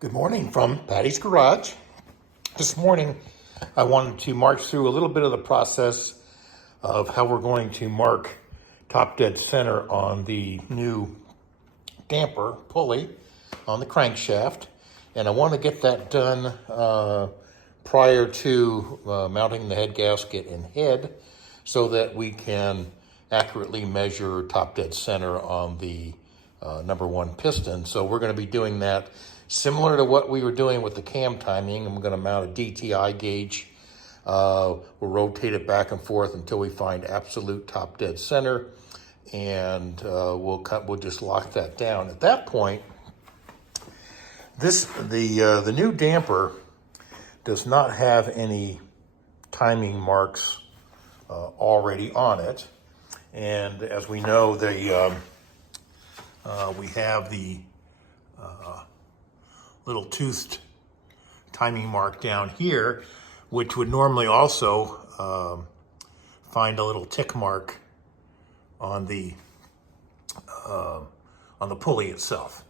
Good morning from Patty's Garage. This morning I wanted to march through a little bit of the process of how we're going to mark top dead center on the new damper pulley on the crankshaft. And I want to get that done prior to mounting the head gasket and head so that we can accurately measure top dead center on the number one piston. So we're going to be doing that similar to what we were doing with the cam timing. I'm going to mount a DTI gauge. We'll rotate it back and forth until we find absolute top dead center, and we'll just lock that down. At that point, the new damper does not have any timing marks already on it, and as we know, we have the little toothed timing mark down here, which would normally also find a little tick mark on the pulley itself.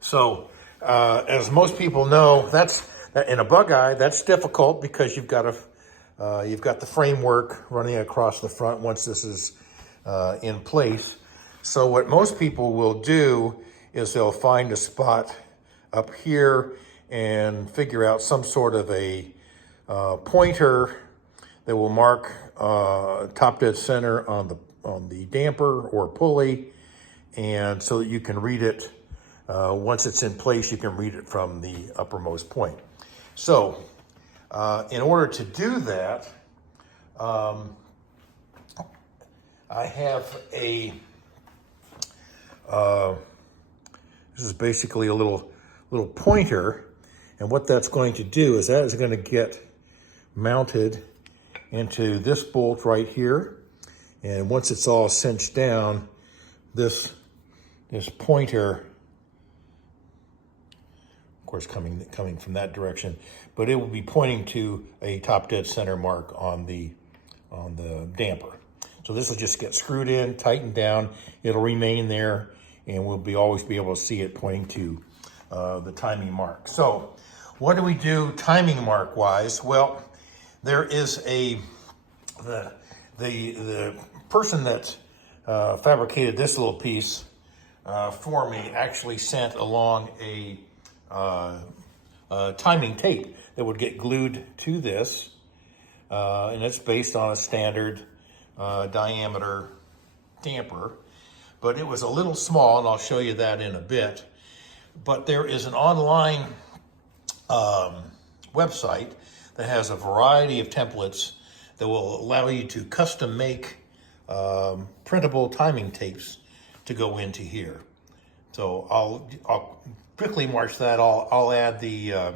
So, as most people know, that's in a bug eye. That's difficult because you've got the framework running across the front once this is in place. So, what most people will do is they'll find a spot up here and figure out some sort of a pointer that will mark top dead center on the damper or pulley, and so that you can read it once it's in place. You can read it from the uppermost point. So in order to do that, I have a this is basically a little pointer, and what that's going to do is that is going to get mounted into this bolt right here, and once it's all cinched down, this pointer, of course coming from that direction, but it will be pointing to a top dead center mark on the damper. So this will just get screwed in, tightened down, it'll remain there, and we'll always be able to see it pointing to the timing mark. So what do we do timing mark wise? Well, there is the person that fabricated this little piece for me actually sent along a timing tape that would get glued to this, and it's based on a standard diameter damper, but it was a little small, and I'll show you that in a bit. But there is an online website that has a variety of templates that will allow you to custom make printable timing tapes to go into here. So I'll quickly march that. I'll add the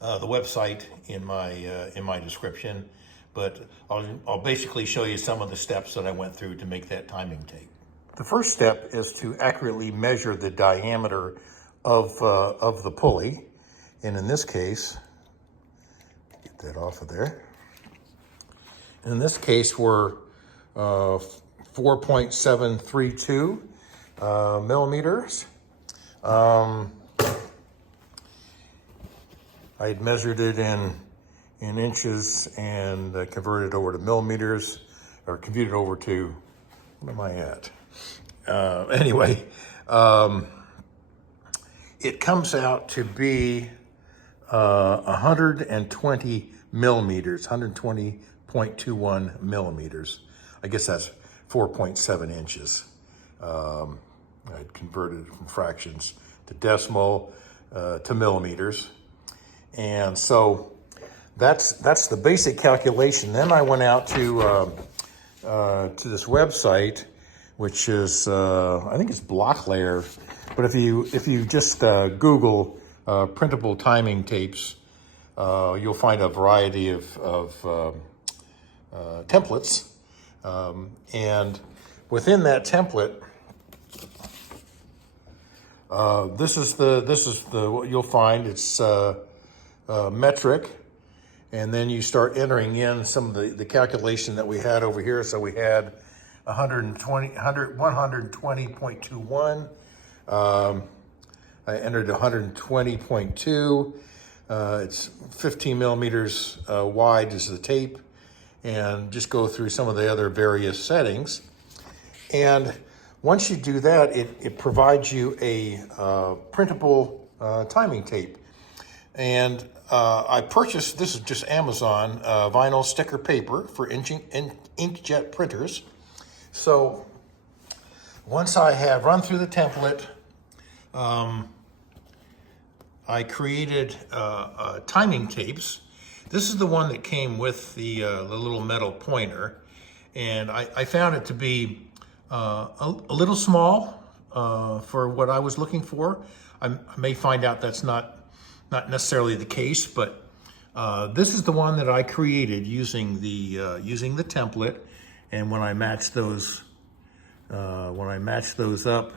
website in my description, but I'll basically show you some of the steps that I went through to make that timing tape. The first step is to accurately measure the diameter of the pulley, and in this case, get that off of there. In this case, we're 4.732 millimeters. I had measured it in inches and converted over to millimeters, or computed over to, what am I at? Anyway, it comes out to be 120 millimeters, 120.21 millimeters. I guess that's 4.7 inches. I converted from fractions to decimal to millimeters. And so that's the basic calculation. Then I went out to this website, which is I think it's Block Layer, but if you just Google printable timing tapes, you'll find a variety of templates, and within that template, this is the what you'll find. It's metric, and then you start entering in some of the calculation that we had over here. So we had 120.21, I entered 120.2. It's 15 millimeters wide is the tape, and just go through some of the other various settings. And once you do that, it provides you a printable timing tape. And I purchased, this is just Amazon, vinyl sticker paper for inkjet printers. So once I have run through the template, I created timing tapes. This is the one that came with the little metal pointer. And I found it to be a little small for what I was looking for. I may find out that's not necessarily the case, but this is the one that I created using the template. And when I match those up,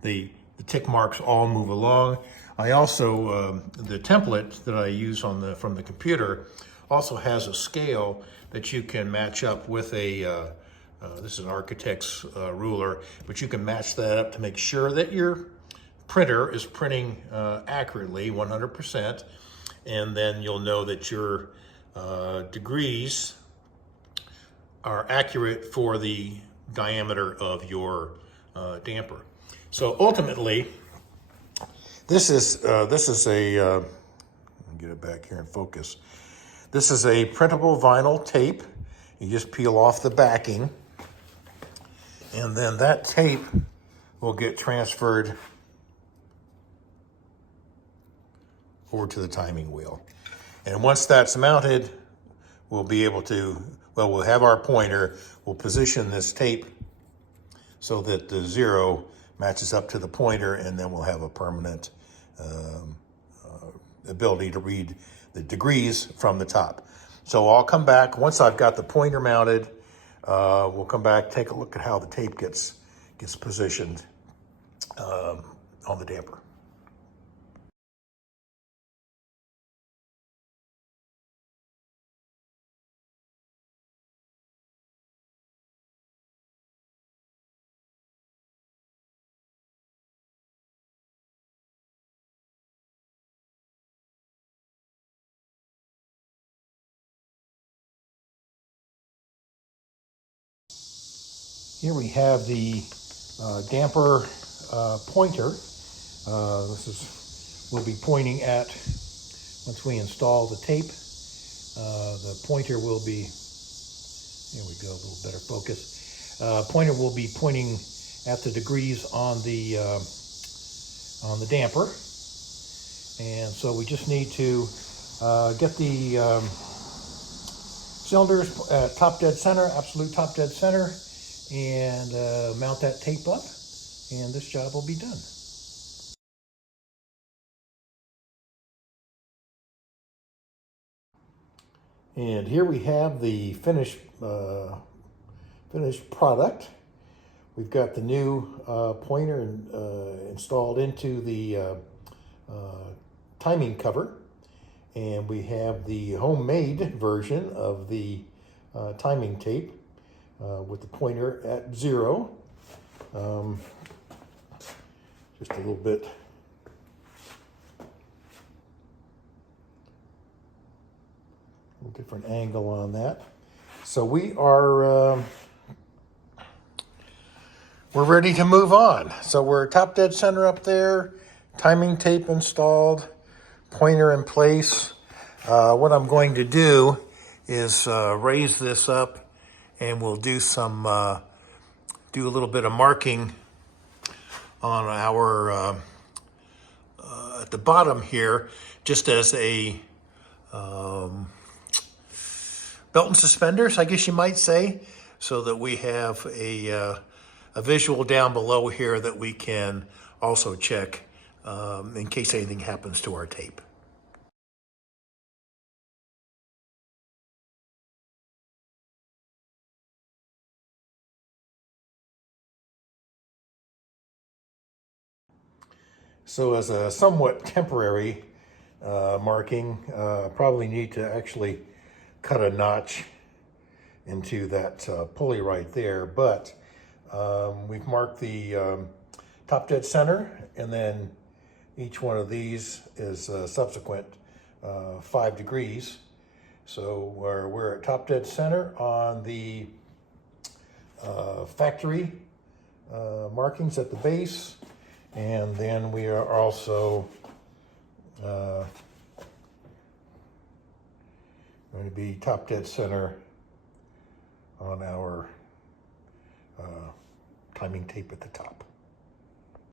the tick marks all move along. I also the template that I use from the computer also has a scale that you can match up with a. This is an architect's ruler, but you can match that up to make sure that your printer is printing accurately, 100%, and then you'll know that your degrees are accurate for the diameter of your damper. So ultimately, this is a let me get it back here in focus. This is a printable vinyl tape. You just peel off the backing, and then that tape will get transferred over to the timing wheel. And once that's mounted, we'll be able to, well, we'll have our pointer, we'll position this tape so that the 0 matches up to the pointer, and then we'll have a permanent ability to read the degrees from the top. So I'll come back, once I've got the pointer mounted, we'll come back, take a look at how the tape gets positioned on the damper. Here we have the damper pointer. We'll be pointing at, once we install the tape, the pointer will be, here we go, a little better focus. Pointer will be pointing at the degrees on the damper. And so we just need to get the cylinders at top dead center, absolute top dead center, and mount that tape up, and this job will be done. And here we have the finished product. We've got the new pointer installed into the timing cover, and we have the homemade version of the timing tape with the pointer at 0. Just a little bit different angle on that. So we are we're ready to move on. So we're top dead center up there, timing tape installed, pointer in place. What I'm going to do is raise this up, and we'll do a little bit of marking on our at the bottom here, just as a belt and suspenders, I guess you might say, so that we have a visual down below here that we can also check in case anything happens to our tape. So as a somewhat temporary marking, probably need to actually cut a notch into that pulley right there, but we've marked the top dead center, and then each one of these is subsequent 5 degrees. So we're at top dead center on the factory markings at the base, and then we are also going to be top dead center on our timing tape at the top.